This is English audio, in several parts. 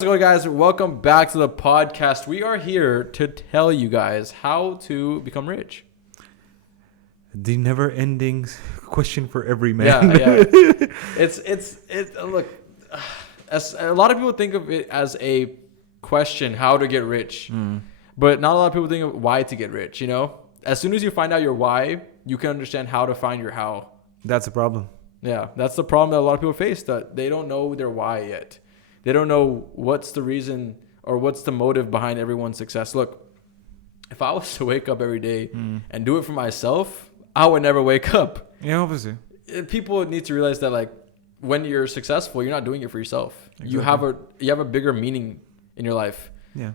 How's it going, guys? Welcome back to the podcast. We are here to tell you guys how to become rich. The never-ending question for every Yeah, man. yeah. Look, as a lot of people think of it as a question, how to get rich, but not a lot of people think of why to get rich. As soon as you find out your why, you can understand how to find your how. That's a problem. Yeah, that's the problem that a lot of people face. That they don't know their why yet. They don't know what's the reason or what's the motive behind everyone's success. Look, if I was to wake up every day and do it for myself, I would never wake up. Yeah, obviously. People need to realize that, like, when you're successful, you're not doing it for yourself. Exactly. You have a bigger meaning in your life. Yeah.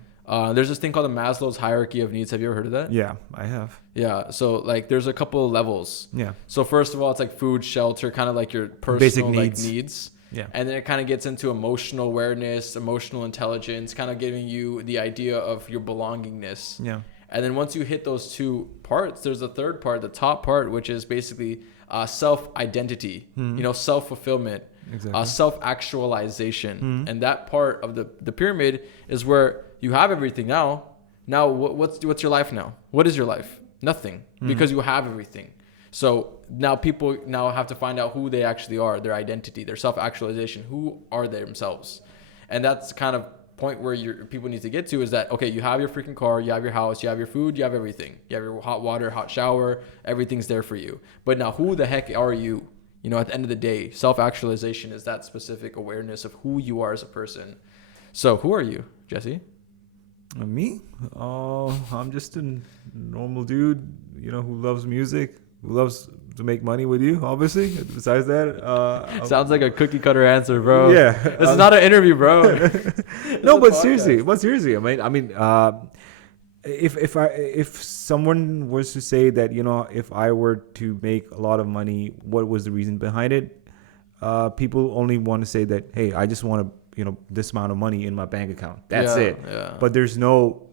There's this thing called the Maslow's hierarchy of needs. Have you ever heard of that? Yeah, I have. Yeah. So, like, there's a couple of levels. Yeah. So first of all, it's like food, shelter, kind of like your personal Basic needs. Yeah. And then it kind of gets into emotional awareness, emotional intelligence, kind of giving you the idea of your belongingness. Yeah. And then once you hit those two parts, there's a third part, the top part, which is basically self-identity, self-fulfillment, Exactly. self-actualization. And that part of the pyramid is where you have everything now. Now, what's your life now? What is your life? Nothing, because you have everything. So now people have to find out who they actually are, their identity, their self-actualization. Who are they themselves? And that's the kind of point where people need to get to, is that, okay, you have your freaking car, you have your house, you have your food, you have everything. You have your hot water, hot shower, everything's there for you. But now who the heck are you? At the end of the day, self-actualization is that specific awareness of who you are as a person. So who are you, Jesse? Me? Oh, I'm just a normal dude, who loves music, who loves to make money with you, obviously. Besides that, Sounds like a cookie cutter answer, bro. Yeah. This is not an interview, bro. No, but seriously, if someone was to say that, if I were to make a lot of money, what was the reason behind it? People only want to say that, hey, I just want to, this amount of money in my bank account. That's it. Yeah. But there's no,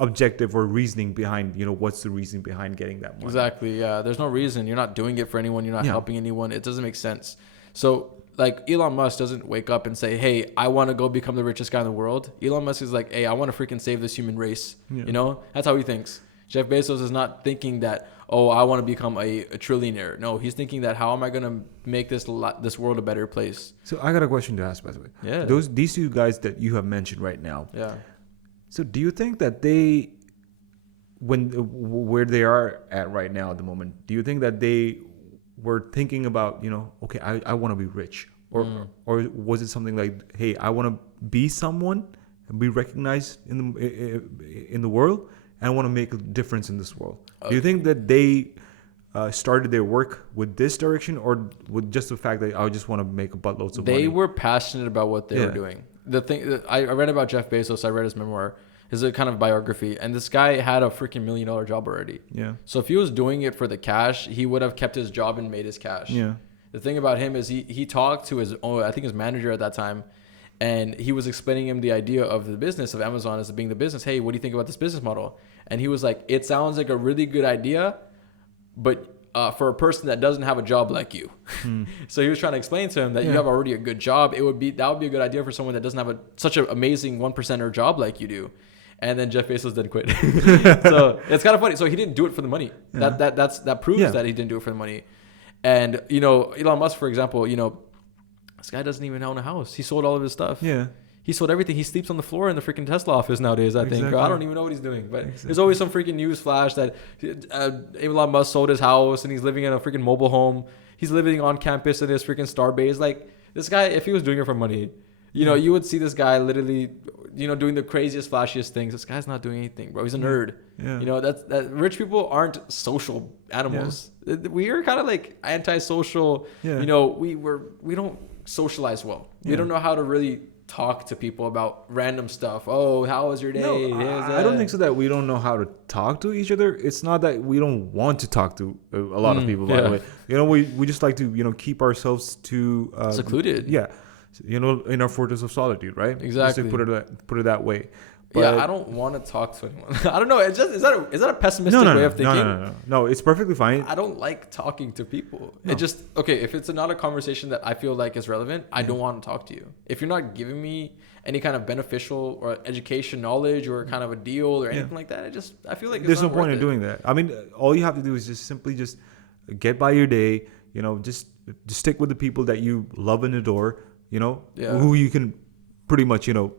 objective or reasoning behind, what's the reason behind getting that money. Exactly. Yeah. There's no reason. You're not doing it for anyone. You're not helping anyone. It doesn't make sense. So, like, Elon Musk doesn't wake up and say, hey, I want to go become the richest guy in the world. Elon Musk is like, hey, I want to freaking save this human race. Yeah. That's how he thinks. Jeff Bezos is not thinking that, oh, I want to become a trillionaire. No, he's thinking that, how am I going to make this world a better place? So I got a question to ask, by the way. Yeah. These two guys that you have mentioned right now. Yeah. So do you think that they, where they are at right now at the moment, do you think that they were thinking about, okay, I want to be rich, or was it something like, hey, I want to be someone and be recognized in the world, and I want to make a difference in this world? Do you think that they started their work with this direction, or with just the fact that I just want to make a buttloads of money? They were passionate about what they were doing. The thing that I read about Jeff Bezos, I read his memoir, his kind of biography, and this guy had a freaking $1 million job already. Yeah. So if he was doing it for the cash, he would have kept his job and made his cash. Yeah. The thing about him is he talked to his manager at that time, and he was explaining him the idea of the business of Amazon as being the business. Hey, what do you think about this business model? And he was like, it sounds like a really good idea, but for a person that doesn't have a job like you. So he was trying to explain to him that you have already a good job. That would be a good idea for someone that doesn't have such an amazing 1%er job like you do. And then Jeff Bezos did quit. So it's kind of funny. So he didn't do it for the money. Yeah. That proves that he didn't do it for the money. And Elon Musk, for example, this guy doesn't even own a house. He sold all of his stuff. Yeah. He sold everything. He sleeps on the floor in the freaking Tesla office nowadays, I think. I don't even know what he's doing. But there's always some freaking news flash that Elon Musk sold his house and he's living in a freaking mobile home. He's living on campus in his freaking Starbase. Like, this guy, if he was doing it for money, you would see this guy literally, doing the craziest, flashiest things. This guy's not doing anything, bro. He's a nerd. Yeah. That rich people aren't social animals. Yeah. We are kind of like antisocial. Yeah. We don't socialize well. We don't know how to really talk to people about random stuff. Oh, how was your day? No, I don't think so that we don't know how to talk to each other. It's not that we don't want to talk to a lot of people, by the way. We just like to, keep ourselves to secluded. Yeah. In our fortress of solitude, right? Exactly. Just to put it that way. But I don't want to talk to anyone. I don't know. It's just is that a pessimistic way of thinking? No, it's perfectly fine. I don't like talking to people. No. It just if it's not a conversation that I feel like is relevant, I don't want to talk to you. If you're not giving me any kind of beneficial or education, knowledge, or kind of a deal or anything like that. I feel like there's no point in doing that. I mean, all you have to do is just simply just get by your day. You know, just stick with the people that you love and adore. You know, who you can pretty much, you know,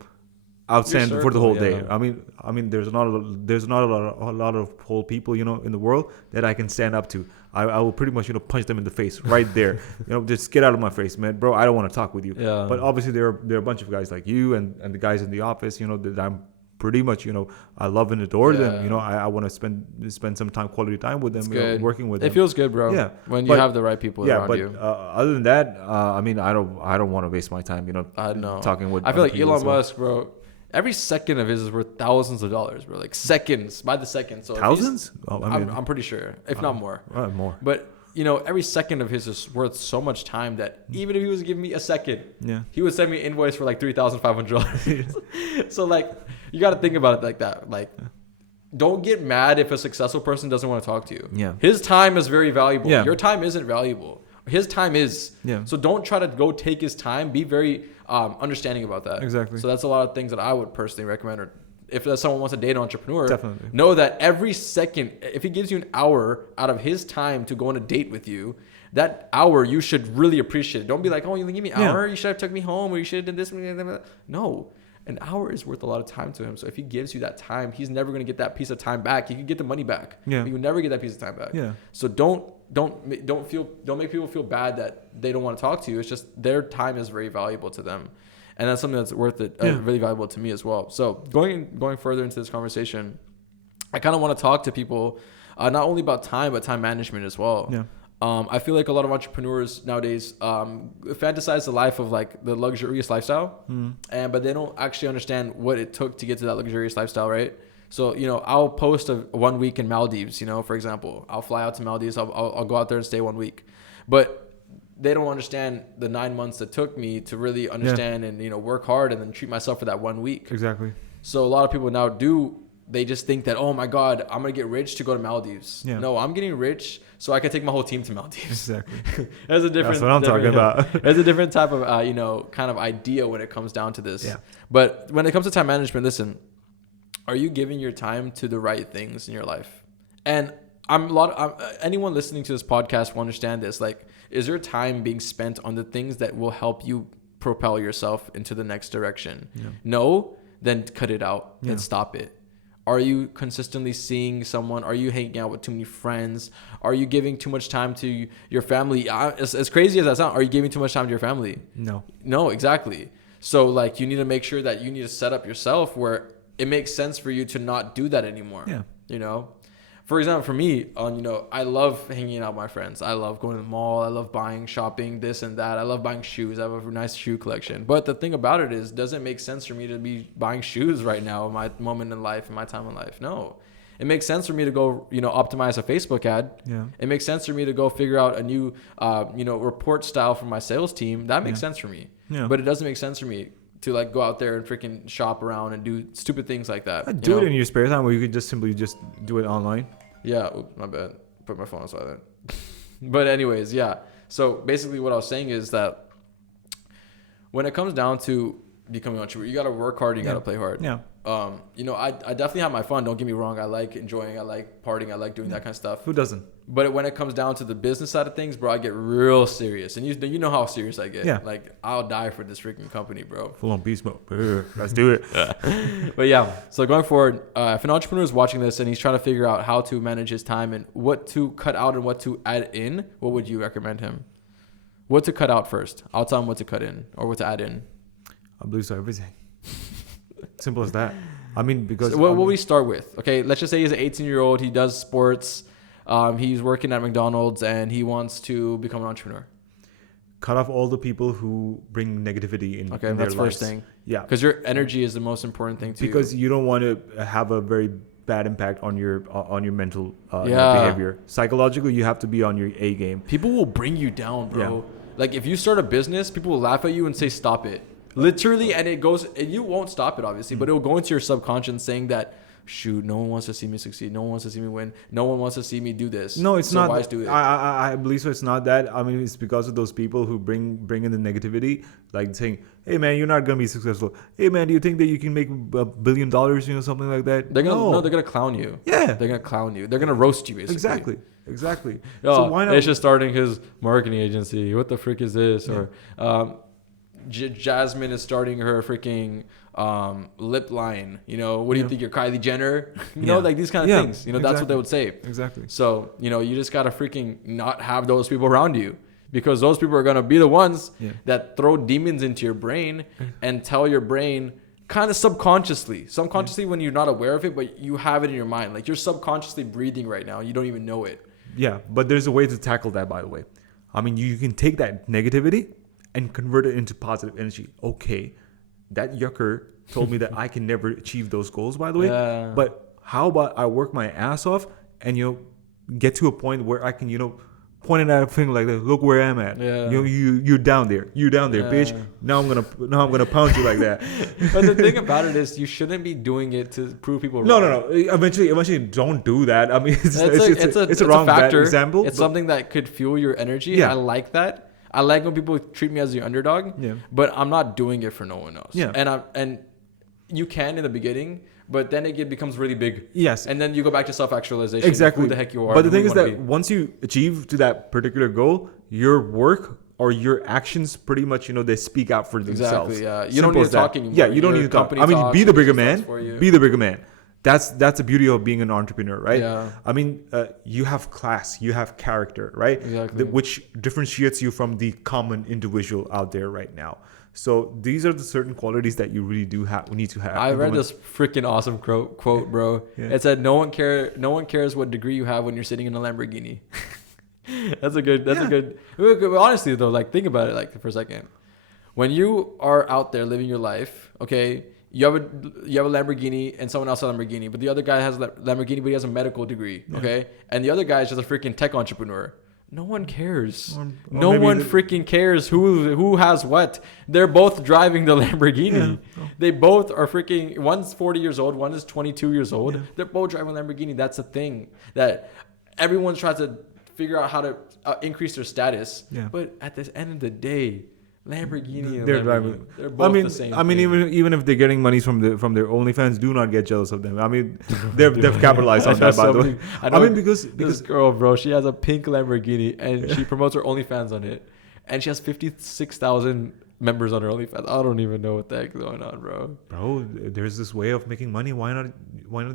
outstand for the whole day. I mean, there's not a lot of whole people, you know, in the world that I can stand up to. I will pretty much, you know, punch them in the face right there. You know, just get out of my face, man, bro. I don't want to talk with you. Yeah. But obviously, there are a bunch of guys like you and the guys in the office, you know, that I'm pretty much, you know, I love and adore them. You know, I want to spend some quality time with them, you know, working with them. It feels good, bro. Yeah. When you have the right people around you. Other than that, I mean, I don't want to waste my time, you know, talking with. I feel like Elon Musk, bro. Every second of his is worth thousands of dollars, bro. Like seconds by the second. So thousands? I'm pretty sure, if not more. More. But you know, every second of his is worth so much time that even if he was giving me a second, he would send me an invoice for like $3,500. So like, you got to think about it like that. Like, don't get mad if a successful person doesn't want to talk to you. Yeah. His time is very valuable. Yeah. Your time isn't valuable. His time is. Yeah. So don't try to go take his time. Be very understanding about that. Exactly. So that's a lot of things that I would personally recommend. Or if someone wants to date an entrepreneur, definitely know that every second, if he gives you an hour out of his time to go on a date with you, that hour you should really appreciate it. Don't be like, oh, you give me an hour, you should have took me home, or you should have done this. No. An hour is worth a lot of time to him. So if he gives you that time, he's never going to get that piece of time back. He can get the money back. Yeah. He will never get that piece of time back. Yeah. So don't make people feel bad that they don't want to talk to you. It's just their time is very valuable to them. And that's something that's worth it, really valuable to me as well. So going further into this conversation, I kind of want to talk to people not only about time, but time management as well. Yeah. I feel like a lot of entrepreneurs nowadays fantasize the life of like the luxurious lifestyle, but they don't actually understand what it took to get to that luxurious lifestyle, right? So, you know, I'll post a 1 week in Maldives, you know, for example. I'll fly out to Maldives. I'll go out there and stay 1 week. But they don't understand the 9 months it took me to really understand and, you know, work hard and then treat myself for that 1 week. Exactly. So a lot of people now they just think that, oh my God, I'm going to get rich to go to Maldives. Yeah. No, I'm getting rich so I can take my whole team to Maldives. Exactly. That's what I'm talking about. There's a different type of, you know, kind of idea when it comes down to this. Yeah. But when it comes to time management, listen, are you giving your time to the right things in your life? And anyone listening to this podcast will understand this. Like, is your time being spent on the things that will help you propel yourself into the next direction? Yeah. No, then cut it out and stop it. Are you consistently seeing someone? Are you hanging out with too many friends? Are you giving too much time to your family? As crazy as that sounds, are you giving too much time to your family? No, exactly. So like, you need to make sure that you need to set up yourself where it makes sense for you to not do that anymore. Yeah. You know, for example, for me, you know, I love hanging out with my friends. I love going to the mall. I love buying, shopping, this and that. I love buying shoes. I have a nice shoe collection. But the thing about it is, does it make sense for me to be buying shoes right now in my moment in life, in my time in life? No. It makes sense for me to go, you know, optimize a Facebook ad. Yeah. It makes sense for me to go figure out a new, you know, report style for my sales team. That makes sense for me. Yeah. But it doesn't make sense for me to like go out there and freaking shop around and do stupid things like that. Do it in your spare time, where you could just simply just do it online. Yeah, oops, my bad. Put my phone on silent. But anyways, yeah. So basically what I was saying is that when it comes down to becoming an entrepreneur, you got to work hard, you got to play hard. Yeah. You know, I definitely have my fun. Don't get me wrong. I like enjoying, I like partying, I like doing that kind of stuff. Who doesn't? But when it comes down to the business side of things, bro, I get real serious. And you know how serious I get. Yeah. Like, I'll die for this freaking company, bro. Full on beast mode. Let's do it. But yeah, so going forward, if an entrepreneur is watching this and he's trying to figure out how to manage his time and what to cut out and what to add in, what would you recommend him? What to cut out first? I'll tell him what to cut in or what to add in. I'll lose everything. Simple as that. I mean, because... So what will we start with? Okay, let's just say he's an 18-year-old. He does sports. He's working at McDonald's and he wants to become an entrepreneur. Cut off all the people who bring negativity in, okay, in their lives. Okay, that's first thing. Yeah. Because your energy is the most important thing to you. Because you don't want to have a very bad impact on your mental behavior. Psychologically, you have to be on your A game. People will bring you down, bro. Yeah. Like, if you start a business, people will laugh at you and say, stop it. Literally, and it goes, and you won't stop it, obviously, but it will go into your subconscious saying that, shoot, no one wants to see me succeed. No one wants to see me win. No one wants to see me do this. No, it's so not. Why do it? I believe so. It's not that. I mean, it's because of those people who bring in the negativity, like saying, "Hey, man, you're not gonna be successful. Hey, man, do you think that you can make $1 billion? You know, something like that." They're gonna they're gonna clown you. Yeah, they're gonna clown you. They're gonna roast you basically. Exactly. Oh, so why not? Ish is starting his marketing agency. What the frick is this? Yeah. Or Jasmine is starting her freaking lip line. You know, what do you think? You're Kylie Jenner? You know, like these kind of things. You know, that's what they would say. Exactly. So, you know, you just gotta freaking not have those people around you, because those people are gonna be the ones that throw demons into your brain and tell your brain kind of subconsciously when you're not aware of it, but you have it in your mind. Like you're subconsciously breathing right now. You don't even know it. Yeah, but there's a way to tackle that, by the way. I mean, you can take that negativity and convert it into positive energy. Okay, that yucker told me that I can never achieve those goals, by the way. Yeah. But how about I work my ass off and, you know, get to a point where I can, you know, point it at a thing like that. Look where I'm at. Yeah. You know, you're down there. You're down there, bitch. Now I'm gonna pound you like that. But the thing about it is, you shouldn't be doing it to prove people wrong. No. Eventually, don't do that. I mean, it's a wrong factor. Bad example. It's something that could fuel your energy. Yeah. I like that. I like when people treat me as the underdog. Yeah. But I'm not doing it for no one else. Yeah. And you can in the beginning, but then it becomes really big. Yes. And then you go back to self-actualization. Exactly. Who the heck you are. But the thing is that once you achieve to that particular goal, your work or your actions pretty much, you know, they speak out for themselves. Exactly, yeah. You don't need to talk anymore. Yeah, you don't need to talk. I mean, be the bigger man. Be the bigger man. That's the beauty of being an entrepreneur, right? Yeah. I mean, you have class, you have character, right? Exactly. Which differentiates you from the common individual out there right now. So these are the certain qualities that you really need to have. I read this freaking awesome quote, bro. Yeah. It said, "No one cares what degree you have when you're sitting in a Lamborghini." That's a good. Honestly, though, like think about it, like for a second. When you are out there living your life, okay, you have a Lamborghini and someone else has a Lamborghini, but the other guy has a Lamborghini, but he has a medical degree, okay, and the other guy is just a freaking tech entrepreneur. No one cares. No one freaking cares who has what. They're both driving the Lamborghini. Yeah. They both are freaking. One's 40 years old. One is 22 years old. Yeah. They're both driving Lamborghini. That's the thing that everyone's trying to figure out how to increase their status. Yeah. But at the end of the day, Lamborghini and Lamborghini, they're both the same. I mean, even if they're getting money from their OnlyFans, do not get jealous of them. I mean, they've capitalized on that, by the way. I mean, because this girl, bro, she has a pink Lamborghini and she promotes her OnlyFans on it, and she has 56,000 members on her OnlyFans. I don't even know what the heck's going on, bro. Bro, there's this way of making money. Why not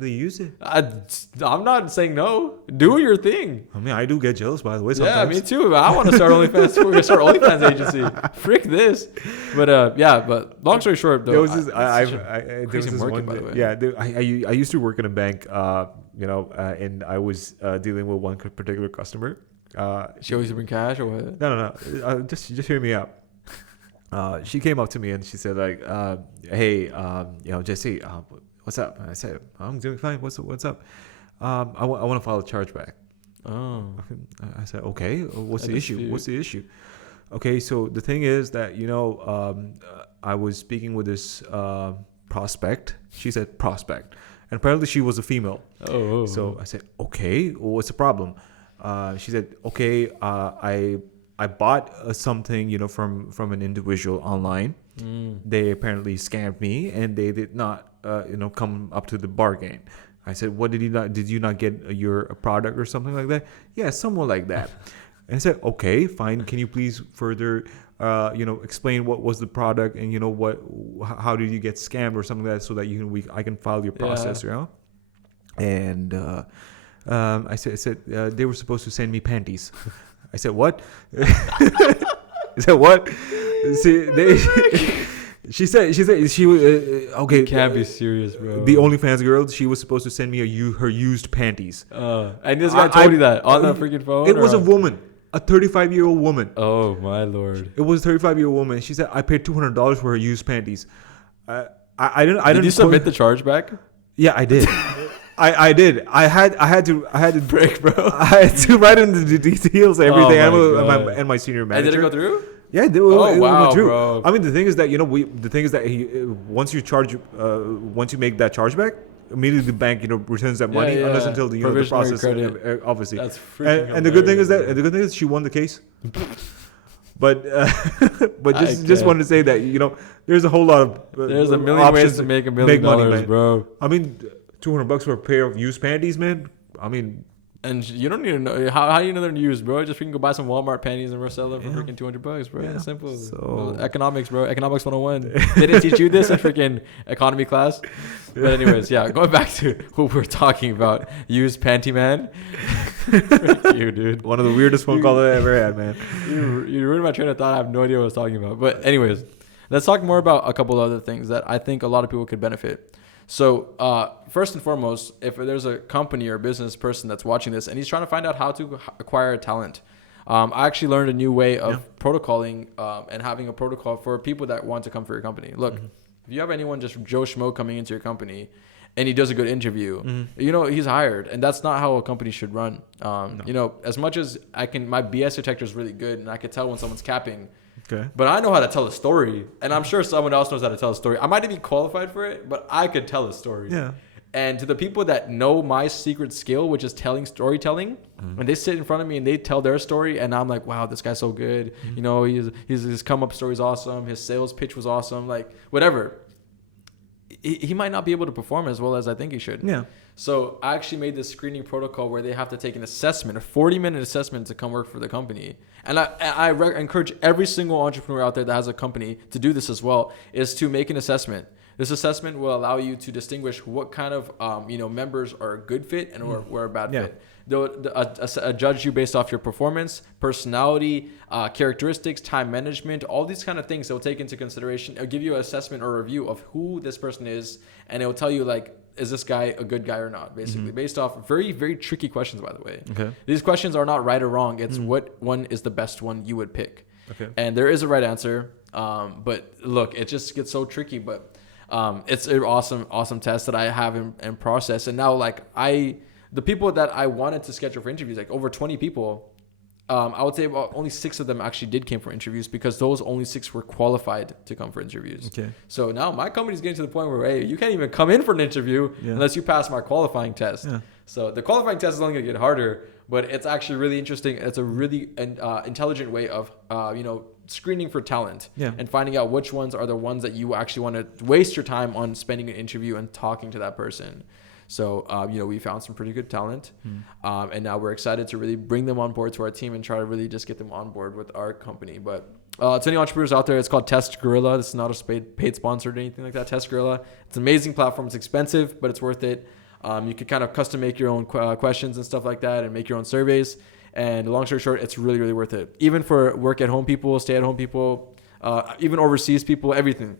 they use it? I'm not saying no. Do your thing. I mean, I do get jealous, by the way, sometimes. Yeah, me too. I want to start OnlyFans too. We're going to start OnlyFans agency. Frick this. But yeah, but long story short, though. There was this one, by the way. Yeah, I used to work in a bank, you know, and I was dealing with one particular customer. She always bring cash or what? No. Just hear me out. She came up to me and she said like, "Hey, you know, Jesse, what's up?" And I said, "I'm doing fine. What's up? I want to file a chargeback." Oh. I said, "Okay. What's the issue? Okay, so the thing is that, you know, I was speaking with this prospect. She said prospect, and apparently she was a female. Oh. So I said, "Okay, what's the problem?" She said, "Okay, I bought something, you know, from an individual online. They apparently scammed me, and they did not, you know, come up to the bargain." I said, "What did you not get your product or something like that?" "Yeah, somewhat like that." And I said, "Okay, fine. Can you please further, you know, explain what was the product and, you know, how did you get scammed or something like that, so that I can file your process, you know?" And I said they were supposed to send me panties. I said, "What?" I said, "What?" She said she was okay. You can't be serious, bro. The OnlyFans girl, she was supposed to send me her used panties. And this guy told you that on the freaking phone? It was a woman, a 35-year-old woman. Oh my lord! It was a 35-year-old woman. She said I paid $200 for her used panties. I didn't. Did you submit the chargeback? Yeah, I did. I did. I had to break, bro. I had to write in the details, everything, and my senior manager. And did it go through? Yeah, it wow, went through. Bro. I mean, the thing is that, you know, once you make that chargeback, immediately the bank, returns that money unless until the process. Obviously, That's freaking and the good thing is that she won the case. But just wanted to say that there's a whole lot of there's a million ways to make $1 million, money, bro. I mean, $200 for a pair of used panties, man. I mean, and you don't need to know how do you know they're used, bro? Just freaking go buy some Walmart panties and resell them for freaking $200, bro. It's simple. So economics, bro. Economics 101. They didn't teach you this in freaking economy class. But anyways, going back to what we're talking about, used panty man. You, dude. One of the weirdest phone calls I ever had, man. You ruined my train of thought. I have no idea what I was talking about. But anyways, let's talk more about a couple other things that I think a lot of people could benefit. So first and foremost, if there's a company or business person that's watching this and he's trying to find out how to acquire talent, I actually learned a new way of protocolling and having a protocol for people that want to come for your company. Look, if you have anyone just Joe Schmo coming into your company and he does a good interview, he's hired. And that's not how a company should run. As much as my BS detector is really good and I could tell when someone's capping. Okay. But I know how to tell a story, and I'm sure someone else knows how to tell a story. I might not be qualified for it, but I could tell a story. Yeah. And to the people that know my secret skill, which is storytelling, and they sit in front of me and they tell their story, and I'm like, wow, this guy's so good. His come up story is awesome. His sales pitch was awesome. Like whatever. He might not be able to perform as well as I think he should. Yeah. So I actually made this screening protocol where they have to take an assessment, a 40-minute assessment to come work for the company. And I encourage every single entrepreneur out there that has a company to do this as well, is to make an assessment. This assessment will allow you to distinguish what kind of members are a good fit and or a bad fit. They'll judge you based off your performance, personality, characteristics, time management, all these kind of things they'll take into consideration. It'll give you an assessment or review of who this person is, and it'll tell you is this guy a good guy or not, basically, based off very, very tricky questions, by the way. Okay. These questions are not right or wrong. It's what one is the best one you would pick. Okay. And there is a right answer. But look, it just gets so tricky, but it's an awesome test that I have in process. And now the people that I wanted to schedule for interviews, over 20 people, I would say about only 6 of them actually came for interviews because those only 6 were qualified to come for interviews. Okay. So now my company's getting to the point where, hey, you can't even come in for an interview unless you pass my qualifying test. Yeah. So the qualifying test is only going to get harder, but it's actually really interesting. It's a really intelligent way of, screening for talent and finding out which ones are the ones that you actually want to waste your time on spending an interview and talking to that person. So, we found some pretty good talent. And now we're excited to really bring them on board to our team and try to really just get them on board with our company. But to any entrepreneurs out there, it's called Test Gorilla. This is not a paid sponsor or anything like that. Test Gorilla. It's an amazing platform. It's expensive, but it's worth it. You could kind of custom make your own questions and stuff like that and make your own surveys. And long story short, it's really, really worth it. Even for work at home people, stay at home people, even overseas people, everything.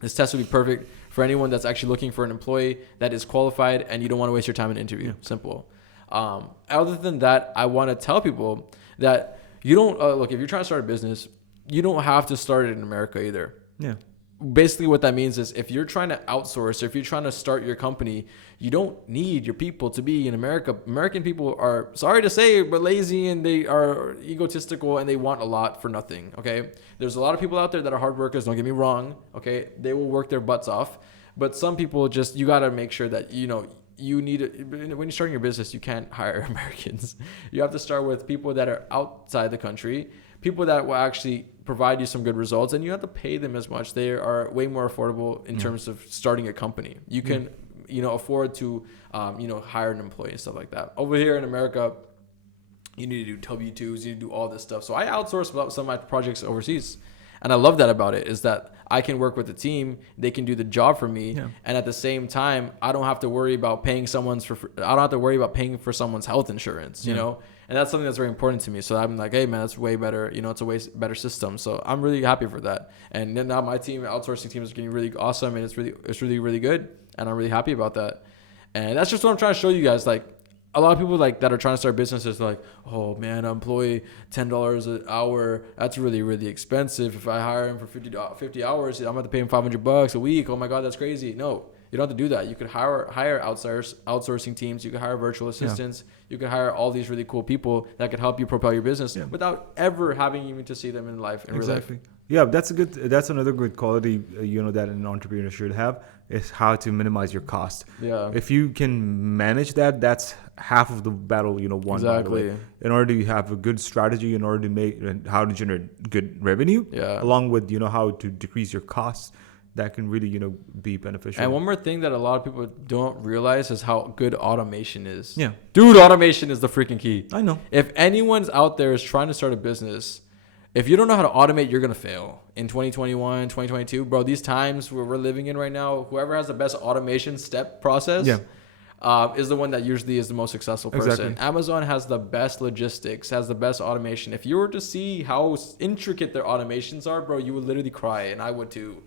This test would be perfect for anyone that's actually looking for an employee that is qualified and you don't want to waste your time in an interview. Simple. Other than that, I want to tell people that you don't look, if you're trying to start a business, you don't have to start it in America either. Yeah. Basically what that means is if you're trying to outsource or if you're trying to start your company, you don't need your people to be in America. American people are, sorry to say, but lazy, and they are egotistical, and they want a lot for nothing. Okay. There's a lot of people out there that are hard workers. Don't get me wrong. Okay. They will work their butts off, but some people you got to make sure that, you need when you're starting your business, you can't hire Americans. You have to start with people that are outside the country, people that will actually provide you some good results, and you have to pay them as much. They are way more affordable in terms of starting a company. You can, afford to, hire an employee and stuff like that. Over here in America, you need to do W-2s, you need to do all this stuff. So I outsource some of my projects overseas. And I love that about it, is that I can work with the team. They can do the job for me. Yeah. And at the same time, I don't have to worry about paying paying for someone's health insurance, you know? And that's something that's very important to me. So I'm like, hey man, that's way better. It's a way better system. So I'm really happy for that. And then now my outsourcing team is getting really awesome, and it's really, really good. And I'm really happy about that. And that's just what I'm trying to show you guys. A lot of people that are trying to start businesses oh man, I employ $10 an hour. That's really, really expensive. If I hire him for 50 hours, I'm going to have to pay him $500 a week. Oh my God, that's crazy. No, you don't have to do that. You could hire outsourcing teams. You could hire virtual assistants. Yeah. You could hire all these really cool people that could help you propel your business without ever having even to see them in real life. Yeah, that's another good quality, that an entrepreneur should have, is how to minimize your cost. Yeah. If you can manage that, that's half of the battle, won, by the way. Exactly. In order to have a good strategy, in order to make and how to generate good revenue, Yeah. along with, how to decrease your costs, that can really, be beneficial. And one more thing that a lot of people don't realize is how good automation is. Yeah. Dude, automation is the freaking key. I know. If anyone's out there is trying to start a business, if you don't know how to automate, you're going to fail. In 2021, 2022, bro, these times where we're living in right now, whoever has the best automation step process is the one that usually is the most successful person. Exactly. Amazon has the best logistics, has the best automation. If you were to see how intricate their automations are, bro, you would literally cry, and I would too.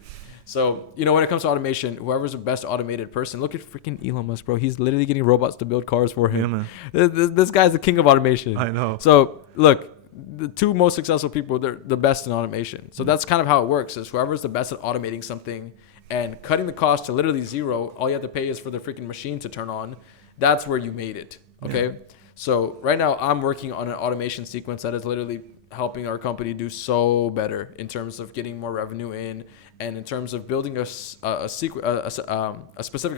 So, when it comes to automation, whoever's the best automated person, look at freaking Elon Musk, bro. He's literally getting robots to build cars for him. Yeah, This guy's the king of automation. I know. So, look, the two most successful people, they're the best in automation. So that's kind of how it works, is whoever's the best at automating something and cutting the cost to literally zero, all you have to pay is for the freaking machine to turn on. That's where you made it, okay? Yeah. So right now I'm working on an automation sequence that is literally helping our company do so better in terms of getting more revenue in, and in terms of building a specific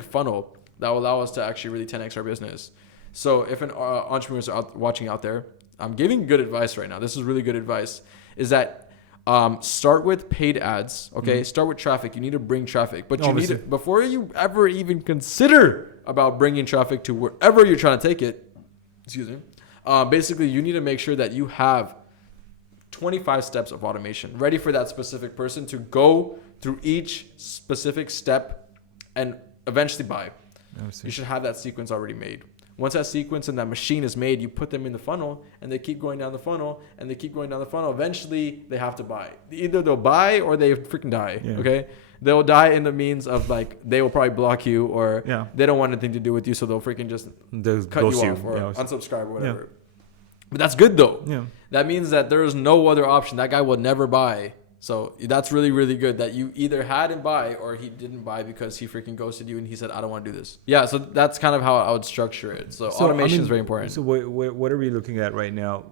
funnel that will allow us to actually really 10x our business. So if an entrepreneur is watching out there, I'm giving good advice right now. This is really good advice. Is that start with paid ads, okay? Mm-hmm. Start with traffic. You need to bring traffic, but you need to, before you ever even consider about bringing traffic to wherever you're trying to take it. Excuse me. Basically, you need to make sure that you have 25 steps of automation ready for that specific person to go through each specific step and eventually buy. You should have that sequence already made. Once that sequence and that machine is made, you put them in the funnel, and they keep going down the funnel, and they keep going down the funnel. Eventually, they have to buy. Either they'll buy or they freaking die, okay? They'll die in the means of, like, they will probably block you, or they don't want anything to do with you, so they'll freaking just cut you off or unsubscribe or whatever. But that's good, though. Yeah. That means that there is no other option. That guy will never buy. So that's really, really good that you either had him buy or he didn't buy because he freaking ghosted you and he said, I don't want to do this. Yeah, so that's kind of how I would structure it. So automation is very important. So what are we looking at right now,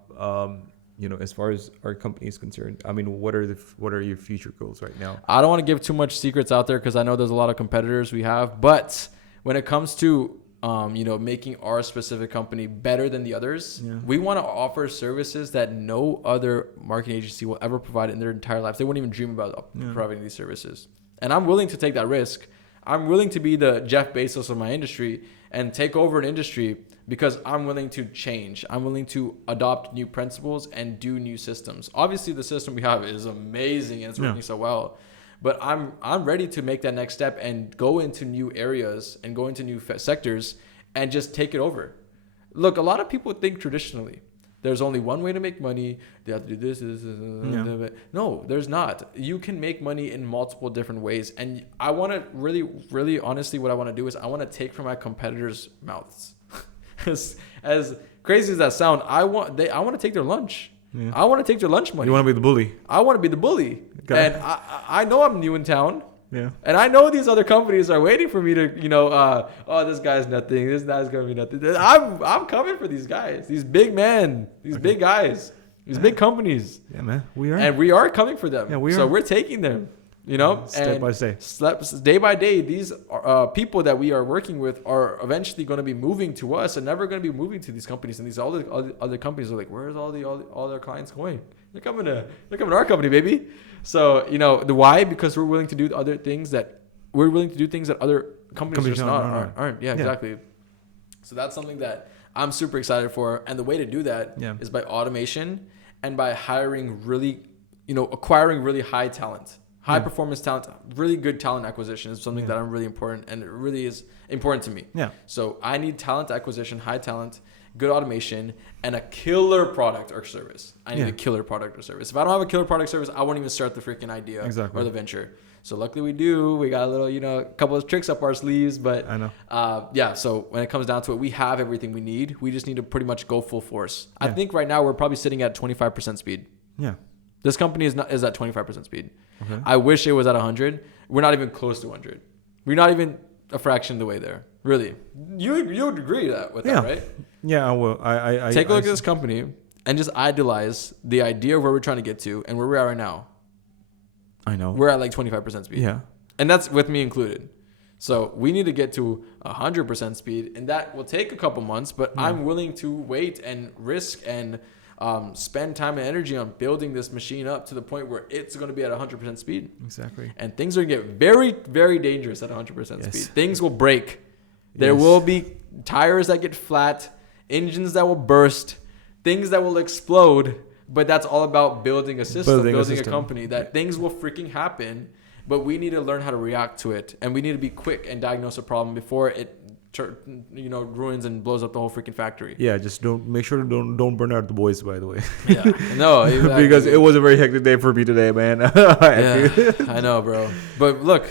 as far as our company is concerned? I mean, what are your future goals right now? I don't want to give too much secrets out there because I know there's a lot of competitors we have. But when it comes to making our specific company better than the others, we want to offer services that no other marketing agency will ever provide in their entire life. They wouldn't even dream about providing these services. And I'm willing to take that risk. I'm willing to be the Jeff Bezos of my industry and take over an industry because I'm willing to change. I'm willing to adopt new principles and do new systems. Obviously, the system we have is amazing and it's working so well. But I'm ready to make that next step and go into new areas and go into new sectors and just take it over. Look, a lot of people think traditionally. There's only one way to make money. They have to do this. No, there's not. You can make money in multiple different ways. And I want to really, really honestly, what I want to do is I want to take from my competitors' mouths. As crazy as that sounds, I want to take their lunch. Yeah. I want to take their lunch money. You want to be the bully. I want to be the bully. Okay. And I know I'm new in town. Yeah. And I know these other companies are waiting for me to, this guy's nothing. This guy's going to be nothing. I'm coming for these guys. These big men. These big guys. These big companies. Yeah, man. We are. And we are coming for them. Yeah, we are. So we're taking them. Step by step. Day by day, these people that we are working with are eventually going to be moving to us and never going to be moving to these companies. And these all the other companies are like, where's all their clients going? They're coming to our company, baby. So the why? Because we're willing to do things that other companies just aren't. Yeah, exactly. So that's something that I'm super excited for. And the way to do that is by automation and by hiring acquiring really high talent. High performance talent, really good talent acquisition is something that I'm really important, and it really is important to me. Yeah. So I need talent acquisition, high talent, good automation, and a killer product or service. I need a killer product or service. If I don't have a killer product service, I won't even start the freaking idea or the venture. So luckily we do. We got a little, a couple of tricks up our sleeves, but I know. So when it comes down to it, we have everything we need. We just need to pretty much go full force. I think right now we're probably sitting at 25% speed. Yeah. This company is at 25% speed. Okay. I wish it was at 100. We're not even close to 100. We're not even a fraction of the way there. Really. You would agree with that, right? Yeah, I will. I take a look at this company and just idealize the idea of where we're trying to get to and where we are right now. I know. We're at like 25% speed. Yeah. And that's with me included. So we need to get to 100% speed, and that will take a couple months, but I'm willing to wait and risk and spend time and energy on building this machine up to the point where it's going to be at 100% speed. Exactly. And things are going to get very, very dangerous at 100% Yes. speed. Things will break. There Yes. will be tires that get flat, engines that will burst, things that will explode, but that's all about building a system, building a company, that things will freaking happen. But we need to learn how to react to it, and we need to be quick and diagnose a problem before it, ruins and blows up the whole freaking factory. Yeah, just make sure don't burn out the boys. By the way. Yeah, no, exactly. Because it was a very hectic day for me today, man. Yeah, I know, bro. But look,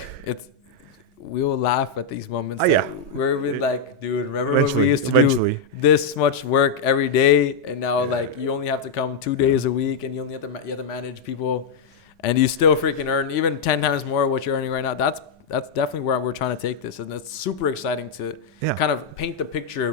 we will laugh at these moments. Yeah. Where we're like, dude, remember when we used to do this much work every day, and now like you only have to come 2 days a week, and you have to manage people. And you still freaking earn even 10 times more what you're earning right now. That's definitely where we're trying to take this. And it's super exciting to kind of paint the picture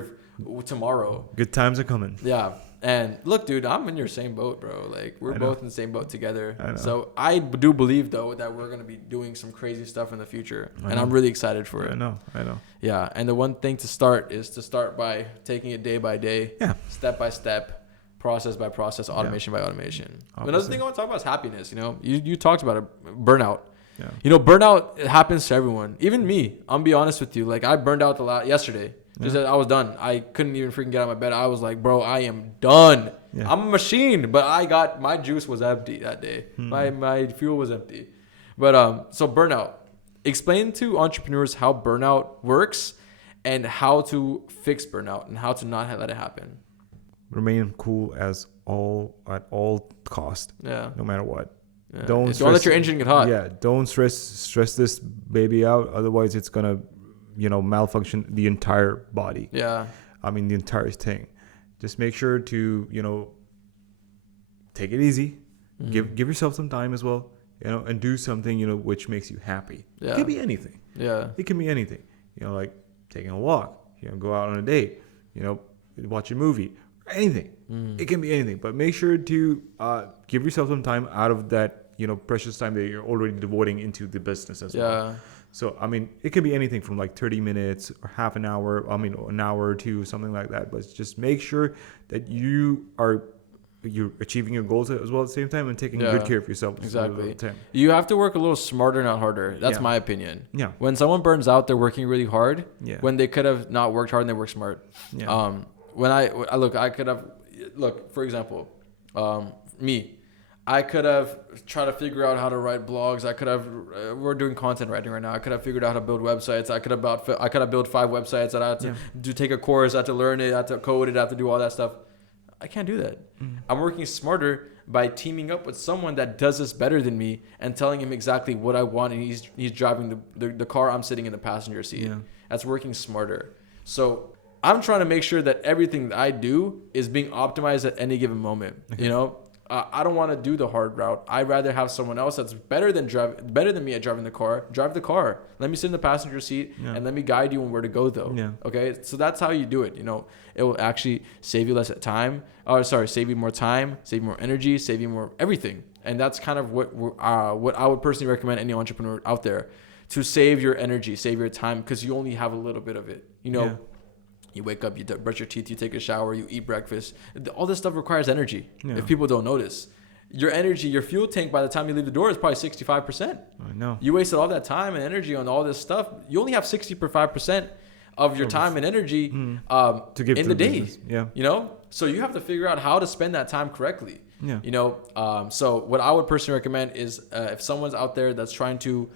of tomorrow. Good times are coming. Yeah. And look, dude, I'm in your same boat, bro. Like, we're both in the same boat together. I know. So I do believe, though, that we're going to be doing some crazy stuff in the future. And I'm really excited for it. I know. Yeah. And the one thing to start is to start by taking it day by day, step by step. Process by process, automation by automation. Obviously. Another thing I want to talk about is happiness. You talked about it, burnout. Yeah. Burnout happens to everyone, even me. I'm gonna be honest with you. Like I burned out yesterday. Just I was done. I couldn't even freaking get out of my bed. I was like, bro, I am done. Yeah. I'm a machine, but my juice was empty that day. My fuel was empty. But so burnout. Explain to entrepreneurs how burnout works and how to fix burnout and how to not let it happen. Remain cool at all cost. Yeah. No matter what. Yeah. Don't let your engine get hot. Yeah. Don't stress this baby out. Otherwise, it's gonna, malfunction the entire body. Yeah. I mean, the entire thing. Just make sure to take it easy. Mm-hmm. Give yourself some time as well. And do something which makes you happy. Yeah. It can be anything. Yeah. It can be anything. Like taking a walk. Go out on a date. Watch a movie. Anything. It can be anything, but make sure to give yourself some time out of that precious time that you're already devoting into the business as well. So I mean, it can be anything from like 30 minutes or half an hour, an hour or two, something like that, but just make sure that you're achieving your goals as well at the same time and taking good care of yourself. Exactly. You have to work a little smarter, not harder. That's my opinion. Yeah. When someone burns out, they're working really hard. Yeah. When they could have not worked hard and they work smart. Yeah. When I could have, for example, me, I could have tried to figure out how to write blogs. We're doing content writing right now. I could have figured out how to build websites. I could have built 5 websites that I had to take a course. I had to learn it. I had to code it. I had to do all that stuff. I can't do that. I'm working smarter by teaming up with someone that does this better than me and telling him exactly what I want. And he's driving the car. I'm sitting in the passenger seat. Yeah. That's working smarter. So I'm trying to make sure that everything that I do is being optimized at any given moment. Okay. I don't want to do the hard route. I'd rather have someone else that's better than me at driving the car. Drive the car. Let me sit in the passenger seat and let me guide you on where to go, though. Yeah. Okay. So that's how you do it. It will actually save you save you more time, save you more energy, save you more everything. And that's kind of what I would personally recommend any entrepreneur out there, to save your energy, save your time, because you only have a little bit of it. You wake up, you brush your teeth, you take a shower, you eat breakfast. All this stuff requires energy. Yeah. If people don't notice, your energy, your fuel tank by the time you leave the door is probably 65%. I know. You wasted all that time and energy on all this stuff. You only have 65% of your time and energy to give in the day. Business. Yeah. So you have to figure out how to spend that time correctly. Yeah. So what I would personally recommend is if someone's out there that's trying to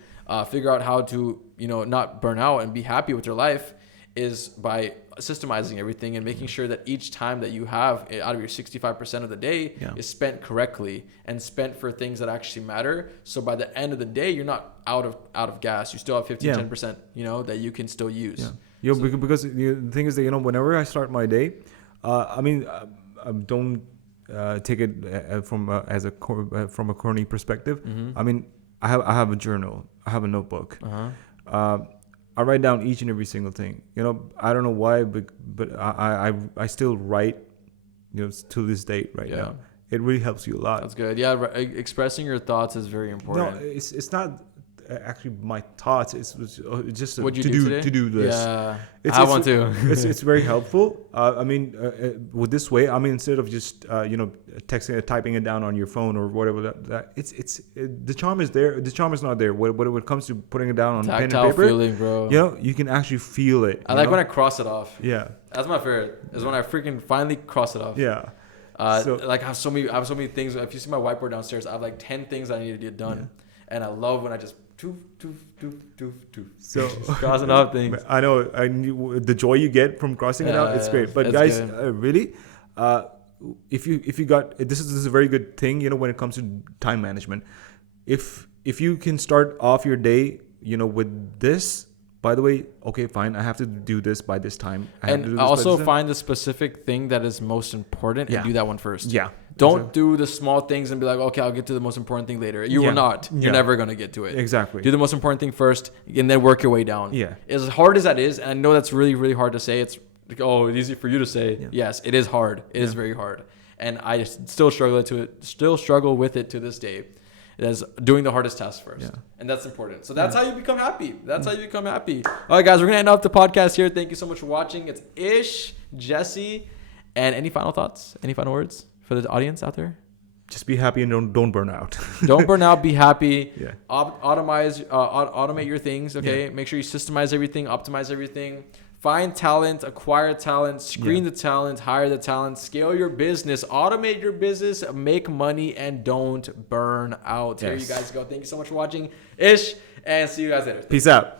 figure out how to not burn out and be happy with their life, is by systemizing everything and making sure that each time that you have out of your 65% of the day is spent correctly and spent for things that actually matter. So by the end of the day, you're not out of gas. You still have 10%, that you can still use. Yeah. Because the thing is that, whenever I start my day, don't take it from a corny perspective. Mm-hmm. I mean, I have a journal. I have a notebook. Uh-huh. I write down each and every single thing. I don't know why, but I still write, to this date right now. it really helps you a lot. That's good. Yeah, expressing your thoughts is very No, important. it's not actually my thoughts. It's just What'd you to do do today? to do this. Yeah, It's, I it's, want to. it's very helpful. I mean, with this way, I mean, instead of just texting, typing it down on your phone or whatever, the charm is there. The charm is not there. When it comes to putting it down on pen and Tactile paper, feeling, bro. you can actually feel it. I like when I cross it off. Yeah. That's my favorite. Is when I freaking finally cross it off. Yeah. Like I have so many things. If you see my whiteboard downstairs, I have like 10 things that I need to get done, and I love when I just So crossing off things. I know. I knew the joy you get from crossing it out. It's great. But it's guys, good. really, if you got this is a very good thing. When it comes to time management, if you can start off your day, with this. By the way, okay, fine. I have to do this by this time. And also find the specific thing that is most important and do that one first. Yeah. Don't do the small things and be like, okay, I'll get to the most important thing later. You will not. You're never going to get to it. Exactly. Do the most important thing first and then work your way down. Yeah. As hard as that is, and I know that's really, really hard to say. It's like, it's easy for you to say. Yeah. Yes, it is hard. It is very hard. And I still struggle with it to this day. As doing the hardest task first. Yeah. And that's important. So that's how you become happy. That's how you become happy. All right, guys, we're going to end off the podcast here. Thank you so much for watching. It's Ish, Jesse, and any final thoughts? Any final words for the audience out there? Just be happy and don't burn out. Don't burn out. Be happy. Yeah. Automate your things, okay? Yeah. Make sure you systemize everything, optimize everything. Find talent, acquire talent, screen the talent, hire the talent, scale your business, automate your business, make money, and don't burn out. Yes. Here you guys go. Thank you so much for watching. Ish, and see you guys later. Peace out.